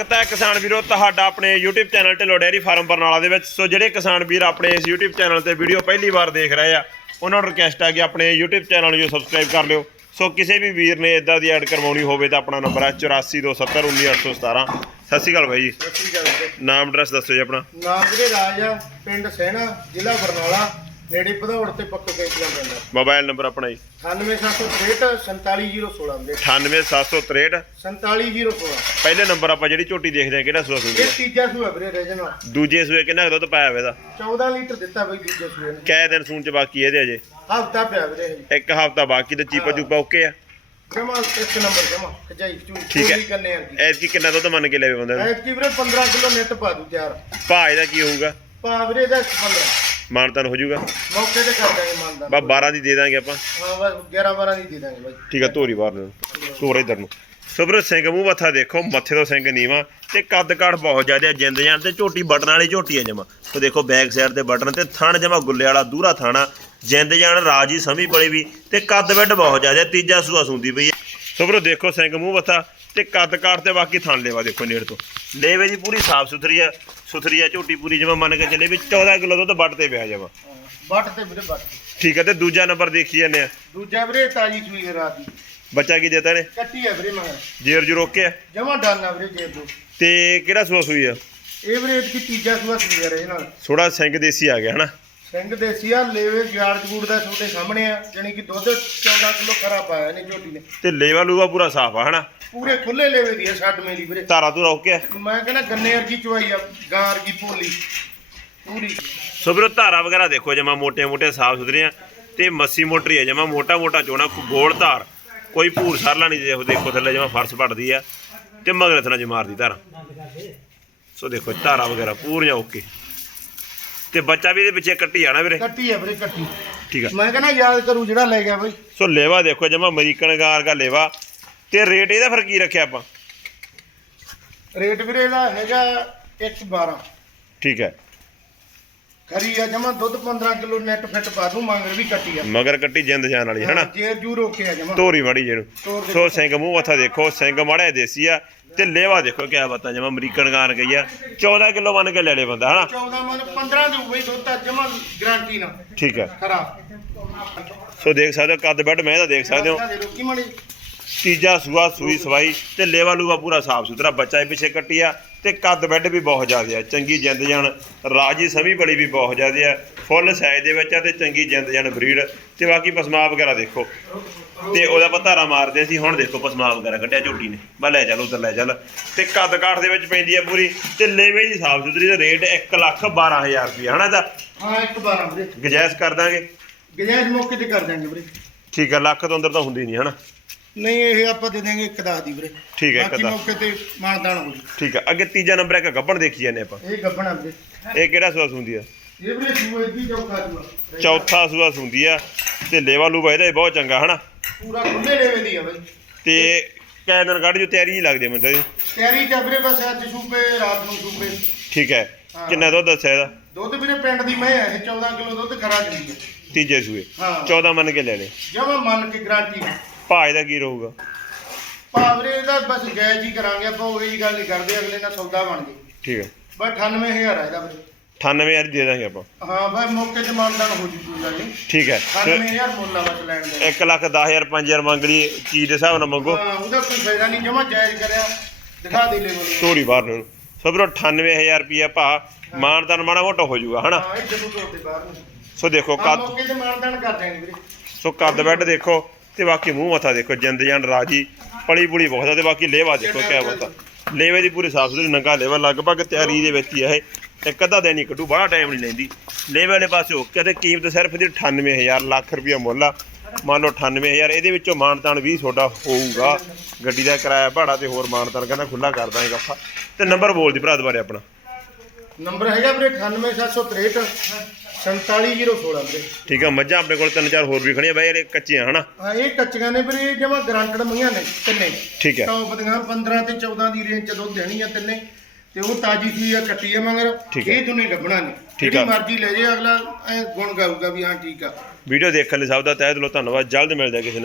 ਸਵਾਗਤ ਹੈ ਕਿਸਾਨ ਵੀਰੋ ਤੁਹਾਡਾ ਆਪਣੇ YouTube channel Dhillon dairy farm Barnala ਦੇ ਵਿੱਚ। ਸੋ ਜਿਹੜੇ ਕਿਸਾਨ ਵੀਰ ਆਪਣੇ ਇਸ YouTube ਚੈਨਲ ਤੇ ਵੀਡੀਓ ਪਹਿਲੀ ਵਾਰ ਦੇਖ ਰਹੇ ਆ ਉਹਨਾਂ ਨੂੰ ਰਿਕਵੈਸਟ ਹੈ ਕਿ ਆਪਣੇ YouTube ਚੈਨਲ ਨੂੰ ਸਬਸਕ੍ਰਾਈਬ ਕਰ ਲਿਓ। ਸੋ ਕਿਸੇ ਵੀ ਵੀਰ ਨੇ ਇਦਾਂ ਦੀ ਐਡ ਕਰਵਾਉਣੀ ਹੋਵੇ ਤਾਂ ਆਪਣਾ ਨੰਬਰ ਹੈ 8427191817 ਸਤਿ ਸ਼੍ਰੀ ਅਕਾਲ ਬਾਈ ਜੀ। ਸਤਿ ਸ੍ਰੀ ਅਕਾਲ ਜੀ। ਨਾਮ ਐਡਰੈਸ ਦੱਸੋ ਜੀ ਆਪਣਾ। ਨਾਮ ਵੀਰੇ ਰਾਜ ਆ ਪਿੰਡ ਸਹਿਣਾ ਜ਼ਿਲ੍ਹਾ ਬਰਨਾਲਾ। ਨੇੜੇ ਭਦੌੜ ਤੇ ਪੱਕੋ ਕੈਂਚੀਆਂ ਪੈਂਦਾ ਮੋਬਾਈਲ ਨੰਬਰ ਆਪਣਾ ਜੀ। 98763 47016 ਵੀਰੇ 98763 47016 ਪਹਿਲੇ ਨੰਬਰ ਆਪਾਂ ਜਿਹੜੀ ਝੋਟੀ ਦੇਖਦੇ ਆ ਕਿਹੜਾ ਸੂਆ ਸੁਣਦੇ ਇਹ ਤੀਜਾ ਸੂਆ ਵੀਰੇ ਰੇਜਨ ਦੂਜੇ ਸੂਏ ਕਿੰਨਾ ਦੁੱਧ ਪਾਇਆ ਹੋਇਆ ਇਹਦਾ? 14 ਲੀਟਰ ਦਿੱਤਾ ਬਈ ਦੂਜੇ ਸੂਏ ਨੇ। ਕੈ ਦਿਨ ਸੂਣ ਚ ਬਾਕੀ ਇਹਦੇ ਅਜੇ ਹਫਤਾ ਪਿਆ ਵੀਰੇ ਇੱਕ ਹਫਤਾ ਬਾਕੀ ਤੇ ਚੀਪਾ ਚੂਪਾ ਓਕੇ ਆ? ਜਮਾ ਇੱਕ ਨੰਬਰ ਜਮਾ ਖਜਾਈ ਠੀਕ ਹੈ। ਐਤਕੀ ਕਿੰਨਾ ਦੁੱਧ ਮੰਨ ਕੇ ਲੈਵੇ ਬੰਦੇ ਐਤਕੀ ਵੀਰੇ 15 ਕਿਲੋ ਨੈਟ ਪਾ ਦੂ ਤਿਆਰ। ਭਾਅ ਇਹਦਾ ਕੀ ਹੋਊਗਾ? ਪਾ ਵੀਰੇ ਦਾ 15 ਮਾਨਤਨ ਹੋ ਜਾਊਗਾ। ਮੌਕੇ ਤੇ ਕਰ ਦਾਂਗੇ ਮਾਨਦਾਰ ਬਾ 12 ਦੀ ਦੇ ਦਾਂਗੇ ਆਪਾਂ। ਹਾਂ ਬਸ 11 12 ਦੀ ਦੇ ਦਾਂਗੇ ਬਾਈ। ਠੀਕ ਆ ਧੋਰੀ ਬਾਹਰ ਨੂੰ। ਧੋਰ ਇਧਰ ਨੂੰ। ਸੁਬਰ ਸਿੰਘ ਮੂੰਹ ਮੱਥਾ ਦੇਖੋ ਮੱਥੇ ਤੋਂ ਸਿੰਘ ਨੀਵਾ ਤੇ ਕੱਦ ਕਾਠ ਬਹੁਤ ਜ਼ਿਆਦਾ ਜਿੰਦ ਜਾਨ ਤੇ ਝੋਟੀ ਬਟਨ ਵਾਲੀ ਝੋਟੀ ਹੈ ਜਮਾ। ਤੋ ਦੇਖੋ ਬੈਕ ਸਾਈਡ ਤੇ ਬਟਨ ਤੇ ਥਣ ਜਮਾ ਗੁੱਲੇ ਵਾਲਾ ਦੂਰਾ ਥਾਣਾ ਜਿੰਦ ਜਾਨ ਰਾਜੀ ਸਮੀ ਬੜੀ ਵੀ ਤੇ ਕੱਦ ਵੱਡ ਬਹੁਤ ਜ਼ਿਆਦਾ ਤੀਜਾ ਸੂਆ ਸੁੰਦੀ ਪਈ ਸੁਬਰ ਦੇਖੋ ਸਿੰਘ ਮੂੰਹ ਮੱਥਾ ਤੇ ਕੱਦ ਕਾਠ ਤੇ ਬਾਕੀ ਥਣ ਲੇਵਾ ਦੇਖੋ ਨੇੜ ਤੋਂ। ਲੇਵੇ ਜੀ ਪੂਰੀ ਸਾਫ਼ ਸੁਥਰੀ ਆ ਸੁਥਰੀ ਆ ਝੋਟੀ ਪੂਰੀ ਜਮਾ ਮੰਨ ਕੇ ਚੱਲੇ ਵੀ 14 ਕਿਲੋ ਦੁੱਧ ਵੱਟ ਤੇ ਪਿਆ ਜਮਾ ਬੱਟ ਤੇ ਵੀਰੇ ਬੱਟ ਠੀਕ ਹੈ ਤੇ ਦੂਜਾ ਨੰਬਰ ਦੇਖੀ ਜਾਂਦੇ ਆ। ਦੂਜਾ ਵੀਰੇ ਤਾਜੀ ਸੂਈ ਹੈ ਰਾਤ ਦੀ। ਬੱਚਾ ਕੀ ਦੇਤਾ ਨੇ ਕੱਟੀ ਹੈ ਵੀਰੇ ਮਗਰ ਜੇਰ ਜੂ ਰੋਕਿਆ? ਜਮਾ ਡਾਲਣਾ ਵੀਰੇ ਜੇਬ ਤੋਂ ਤੇ ਕਿਹੜਾ ਸੂਆ ਸੂਈ ਆ? ਇਹ ਵੀਰੇ ਇਤਕੀ ਤੀਜਾ ਸੂਆ ਸੂਈ ਰਹੇ ਨਾਲ। ਥੋੜਾ ਸਿੰਘ ਦੇਸੀ ਆ ਗਿਆ ਹਨਾ? ਸਿੰਘ ਦੇਸੀ ਆ ਲੇਵੇ ਗਿਆਰ ਜਗੂੜ ਦਾ ਛੋਟੇ ਸਾਹਮਣੇ ਆ ਜਾਣੀ ਕਿ ਦੁੱਧ 14 ਕਿਲੋ ਖਰਾ ਪਾਇਆ ਨੇ ਝੋਟੀ ਨੇ। ਤੇ ਲੇਵਾ ਲੂਵਾ ਪੂਰਾ ਸਾਫ਼ ਆ ਹਨਾ? ਪੂਰੇ ਖੁੱਲੇ ਲੇਵੇ ਦੀ ਆ ਛੱਡ ਮੇਲੀ ਵੀਰੇ। ਧਾਰਾ ਤੂੰ ਰੋਕਿਆ ਮੈਂ ਕਹਿੰਦਾ ਗੰਨੇ ਵਰਗੀ ਚੁਆਈ ਆ ਗਾਂ ਵਰਗੀ ਭੋਲੀ। ਪੂਰੀ। ਸੋ ਵੀਰੋ ਧਾਰਾ ਵਗੈਰਾ ਦੇਖੋ ਜਮਾ ਮੋਟੇ ਮੋਟੇ ਸਾਫ਼ ਸੁਥਰੀਆਂ ਤੇ ਮੱਸੀ ਮੋਟਰੀ ਆ ਜਮਾ ਮੋਟਾ ਮੋਟਾ ਚੋਣਾ ਗੋਲ ਧਾਰ। ਕੋਈ ਭੂਰ ਸਰਲਾ ਨਹੀਂ ਦੇਖੋ ਦੇਖੋ ਥੱਲੇ ਜਮਾ ਫਰਸ਼ ਪੜਦੀ ਆ ਤੇ ਮਗਰ ਥਣਾ ਮਾਰਦੀ ਧਾਰਾ। ਸੋ ਦੇਖੋ ਧਾਰਾ ਵਗੈਰਾ ਪੂਰੀਆਂ ਓਕੇ। ਤੇ ਬੱਚਾ ਵੀ ਇਹਦੇ ਪਿੱਛੇ ਕੱਟੀ ਜਾਣਾ ਵੀਰੇ? ਕੱਟੀ ਆ ਵੀਰੇ ਕੱਟੀ। ਠੀਕ ਆ। ਮੈਂ ਕਹਿੰਦਾ ਯਾਦ ਕਰੂ ਜਿਹੜਾ ਲੈ ਗਿਆ ਬਈ। ਸੋ ਲੇਵਾ ਦੇਖੋ ਜਮਾ ਅਮਰੀਕਨ ਗਾਰ ਦਾ ਲੇਵਾ। ਤੇ ਰੇਟ ਇਹਦਾ ਫਿਰ ਕੀ ਰੱਖਿਆ ਆਪਾਂ? ਰੇਟ ਵੀਰੇ ਦਾ ਹੈਗਾ 112 ਠੀਕ ਹੈ। ਖਰੀ ਆ ਜਮਾ ਦੁੱਧ 15 ਕਿਲੋ ਨੈਟ ਫਿੱਟ ਪਾ ਦੂੰ ਮੰਗਰ ਵੀ ਕੱਟੀ ਆ। ਮਗਰ ਕੱਟੀ ਜਿੰਦ ਜਾਨ ਵਾਲੀ ਹਨਾ? ਜੇਰ ਜੂ ਰੋਕਿਆ ਜਮਾ। ਧੋਰੀ ਮਾੜੀ ਜਿਹਨੂੰ ਤੋਰ ਸੋ ਸਿੰਘ ਮੂੰਹ ਮੱਥਾ ਦੇਖੋ ਸਿੰਘ ਮਾੜਾ ਦੇਸੀ ਆ ਤੇ ਲੇਵਾ ਦੇਖੋ ਕਿਆ ਬਤਾ ਜਮਾ ਅਮਰੀਕਨ ਗਾਨ ਗਈ ਆ। 14 ਕਿਲੋ ਮੰਨ ਕੇ ਲੈ ਲੈ ਬੰਦਾ ਹਨਾ? 14 ਮਨ 15 ਦੇ ਬਈ ਦੁੱਧ ਤਾਂ ਜਮਾ ਗਾਰੰਟੀ ਨਾ ਠੀਕ ਹੈ। ਖਰਾ। ਸੋ ਦੇਖ ਸਕਦੇ ਹੋ ਕੱਦ ਬੈੱਡ ਮੈਂ ਤਾਂ ਦੇਖ ਸਕਦੇ ਹੋ। ਤੀਜਾ ਸੂਆ ਸੂਈ ਸਵਾਈ ਤੇ ਲੇਵਾ ਲੂਵਾ ਪੂਰਾ ਸਾਫ਼ ਸੁਥਰਾ ਬੱਚਾ ਇਹ ਪਿੱਛੇ ਕੱਟੀ ਆ ਤੇ ਕੱਦ ਬੈੱਡ ਵੀ ਬਹੁਤ ਜ਼ਿਆਦਾ ਆ। ਚੰਗੀ ਜਿੰਦ ਜਾਨ ਰਾਜੀ ਸਮੀ ਬੜੀ ਵੀ ਬਹੁਤ ਜ਼ਿਆਦਾ ਆ। ਫੁੱਲ ਸਾਈਜ਼ ਦੇ ਵਿੱਚ ਆ ਤੇ ਚੰਗੀ ਜਿੰਦ ਜਾਨ ਬਰੀਡ। ਤੇ ਬਾਕੀ ਪਸਮਾ ਵਗੈਰਾ ਦੇਖੋ। ਤੇ ਉਹਦਾ ਪਤਾਰਾ ਮਾਰਦੇ ਸੀ ਹੁਣ ਦੇਖੋ ਪਸਮਾ ਵਗੈਰਾ ਕੱਢਿਆ ਝੋਟੀ ਨੇ। ਬਾ ਲੈ ਚੱਲ ਉਧਰ ਲੈ ਚੱਲ। ਤੇ ਕੱਦ ਕਾਠ ਦੇ ਵਿੱਚ ਪੈਂਦੀ ਆ ਪੂਰੀ। ਤੇ ਲੇਵੇ ਦੀ ਸਾਫ਼ ਸੁਥਰੀ ਦਾ ਰੇਟ 1 ਲੱਖ 12000 ਰੁਪਏ ਹਨਾ ਦਾ ਹਾਂ ਇੱਕ 12 ਵੀਰੇ। ਗਜੈਸ ਕਰ ਦਾਂਗੇ। ਗਜਾਇਜ਼ ਮੌਕੇ ਤੇ ਕਰ ਦਾਂਗੇ ਵੀਰੇ। ਠੀਕ ਆ ਲੱਖ ਤੋਂ ਅੰਦਰ ਤਾਂ ਹੁੰਦੀ ਨਹੀਂ ਹਨਾ? ਨਹੀਂ ਇਹ ਆਪਾਂ ਦੇ ਦਾਂਗੇ ਇੱਕ ਦਸ ਦੀ ਵੀਰੇ। ਠੀਕ ਹੈ, ਇੱਕ ਬਾਕੀ ਦਸ। ਮੌਕੇ ਤੇ ਮਾਨਦਾਨ ਹੋ ਜੂ। ਠੀਕ ਆ ਅੱਗੇ ਤੀਜਾ ਨੰਬਰ ਇੱਕ ਗੱਬਣ ਦੇਖੀ ਜਾਂਦੇ ਆਪਾਂ। ਇਹ ਗੱਬਣਾ ਵੀਰੇ। ਇਹ ਕਿਹੜਾ ਸੂਆ ਸੁੰਦੀ ਆ? ਇਹ ਵੀਰੇ ਸੂਏ ਦੀ ਚੌਕਾ ਜੂਆ ਚੌਥਾ ਸੂਆ ਸੁੰਦੀ ਆ ਤੇ ਲੇਵਾ ਲੂਵਾ ਇਹਦਾ ਵੀ ਬਹੁਤ ਚੰਗਾ ਹਨਾ? ਪੂਰਾ ਖੁੱਲੇ ਲੇਵੇ ਦੀ ਆ ਬਈ। ਤੇ ਕੈ ਦਿਨ ਕੱਢ ਜੋ ਤਿਆਰੀ ਹੀ ਲੱਗਦੀ ਆ ਮੈਨੂੰ ਤਾਂ ਜੀ ਤਿਆਰੀ ਚ ਆ ਵੀਰੇ ਬਸ ਅੱਜ ਸੂਪੇ ਰਾਤ ਨੂੰ ਸੂਪੇ। ਠੀਕ ਹੈ ਹਾਂ। ਕਿੰਨਾ ਦੁੱਧ ਦੱਸਿਆ ਇਹਦਾ? ਦੁੱਧ ਵੀਰੇ ਪਿੰਡ ਦੀ ਮੈਂ ਹੈ ਇਹ 14 ਕਿਲੋ ਦੁੱਧ ਖਰਾ ਹੈ ਤੀਜੇ ਸੂਏ। ਹਾਂ। 14 ਮੰਨ ਕੇ ਲੈ ਲੈ ਜਮਾ ਮੰਨ ਕੇ ਗਾਰੰਟੀ ਭਾਅ ਇਹਦਾ ਕੀ ਰਹੂਗਾ? ਭਾਵਰੇ ਇਹਦਾ ਬਸ ਗੈਜ ਹੀ ਕਰਾਂਗੇ ਆਪਾਂ ਉਹੀ ਜੀ ਗੱਲ ਨਹੀਂ ਕਰਦੇ ਅਗਲੇ ਨਾਲ ਸੌਦਾ ਬਣ ਜੇ। ਠੀਕ ਹੈ ਬਸ 98000 ਆ ਇਹਦਾ ਵੀਰੇ 98000 ਦੇ ਦਾਂਗੇ ਆਪਾਂ। ਹਾਂ ਬਈ ਮੌਕੇ ਤੇ ਮਾਨਦਾਨ ਹੋ ਜੂ ਕੋਈ ਗੱਲ ਨਹੀਂ। ਠੀਕ ਹੈ 98000 ਮੁੱਲ ਆ ਬਸ ਲੈਣ ਦੇ। 1 ਲੱਖ 10000 5000 ਮੰਗ ਲਈ ਚੀਜ਼ ਦੇ ਹਿਸਾਬ ਨਾਲ ਮੰਗੋ। ਹਾਂ ਉਹਦਾ ਕੋਈ ਫਾਇਦਾ ਨਹੀਂ ਜਮਾ ਜਾਇਜ਼ ਕਰਿਆ। ਦਿਖਾ ਦੇ ਲੈ ਮੈਨੂੰ ਤੋਰੀ ਬਾਹਰ ਨੂੰ। ਸਭਰੋ 98000 ਰੁਪਿਆ ਭਾਅ ਮਾਨਦਾਨ ਮਾੜਾ ਮੋਟਾ ਹੋ ਜਾਊਗਾ ਹਨਾ? ਹਾਂ ਇਹ ਜਦੋਂ ਤੋੜ ਦੇ ਬਾਹਰ ਨੂੰ। ਸੋ ਦੇਖੋ ਹਾਂ ਕੱਦ ਮੌਕੇ ਤੇ ਮਾਨਦਾਨ ਕਰ ਦੇਣਗੇ ਵੀਰੇ। ਸੋ ਕੱਦ ਬੈੱਡ ਦੇਖੋ। ਤੇ ਬਾਕੀ ਮੂੰਹ ਮੱਥਾ ਦੇਖੋ, ਜਿੰਦ ਜਾਨ ਰਾਜੀ, ਪਲੀ ਪੁਲੀ ਬਹੁਤ ਆ ਤੇ ਬਾਕੀ ਲੇਵਾ ਦੇਖੋ ਕਿਆ ਬਤਾ ਲੇਵੇ ਦੀ ਪੂਰੀ ਸਾਫ਼ ਸੁਥਰੀ ਨੰਗਾ ਲੇਵਾ, ਲਗਭਗ ਤਿਆਰੀ ਦੇ ਵਿੱਚ ਹੀ ਆ ਇਹ। ਇੱਕ ਅੱਧਾ ਦਿਨ ਹੀ ਕੱਢੂ ਬੜਾ ਟਾਈਮ ਨਹੀਂ ਲੈਂਦੀ। ਲੇਵੇ ਵਾਲੇ ਪਾਸੇ ਓਕੇ ਤੇ ਕੀਮਤ ਸਿਰਫ ਦੀ 98000 ਲੱਖ ਰੁਪਇਆ ਮੁੱਲ ਆ। ਮੰਨ ਲਓ 98000 ਇਹਦੇ ਵਿੱਚੋਂ ਮਾਨਤਾਨ 20 ਤੁਹਾਡਾ ਹੋਊਗਾ। ਗੱਡੀ ਦਾ ਕਿਰਾਇਆ ਭਾੜਾ ਤੇ ਹੋਰ ਮਾਨਤਾਨ ਕਹਿੰਦਾ ਖੁੱਲਾ ਕਰ ਦਾਂਗੇ ਆਪਾਂ। ਤੇ ਨੰਬਰ ਬੋਲ ਦੀ ਭਰਾ ਦੁਬਾਰੇ ਆਪਣਾ। ਨੰਬਰ ਹੈਗਾ ਵੀਰੇ 98763 47016 ਵੀਰੇ। ਠੀਕ ਆ ਮੱਝਾਂ ਆਪਣੇ ਕੋਲ ਤਿੰਨ ਚਾਰ ਹੋਰ ਵੀ ਖੜੀਆਂ ਬਾਈ ਇਹ ਕੱਚੀਆਂ ਹਨਾ? ਹਾਂ ਇਹ ਕੱਚੀਆਂ ਨੇ ਵੀਰੇ ਜਮਾ ਗਰੰਟਡ ਮਈਆਂ ਨੇ ਤਿੰਨੇ। ਠੀਕ ਹੈ ਟੌਪ ਦੀਆਂ 15 ਤੇ 14 ਦੀ ਰੇਂਜ ਚ ਦੁੱਧ ਦੇਣੀ ਆ ਤਿੰਨੇ ਤੇ ਉਹ ਤਾਜੀ ਸੂਈ ਆ ਕੱਟੀ ਆ ਮਗਰ। ਇਹ ਦੁਨੇ ਗੱਬਣਾ ਨੇ। ਠੀਕ ਜਿਹੜੀ ਆ। ਮਰਜ਼ੀ ਲੈ ਜੇ ਅਗਲਾ ਐ ਗੁਣ ਗਾਊਗਾ ਵੀ ਹਾਂ ਠੀਕ ਆ। ਵੀਡੀਓ ਦੇਖਣ ਲਈ ਸਭ ਦਾ ਤਹਿ ਦਿਲੋਂ ਧੰਨਵਾਦ ਜਲਦ ਮਿਲਦਾ ਕਿਸੇ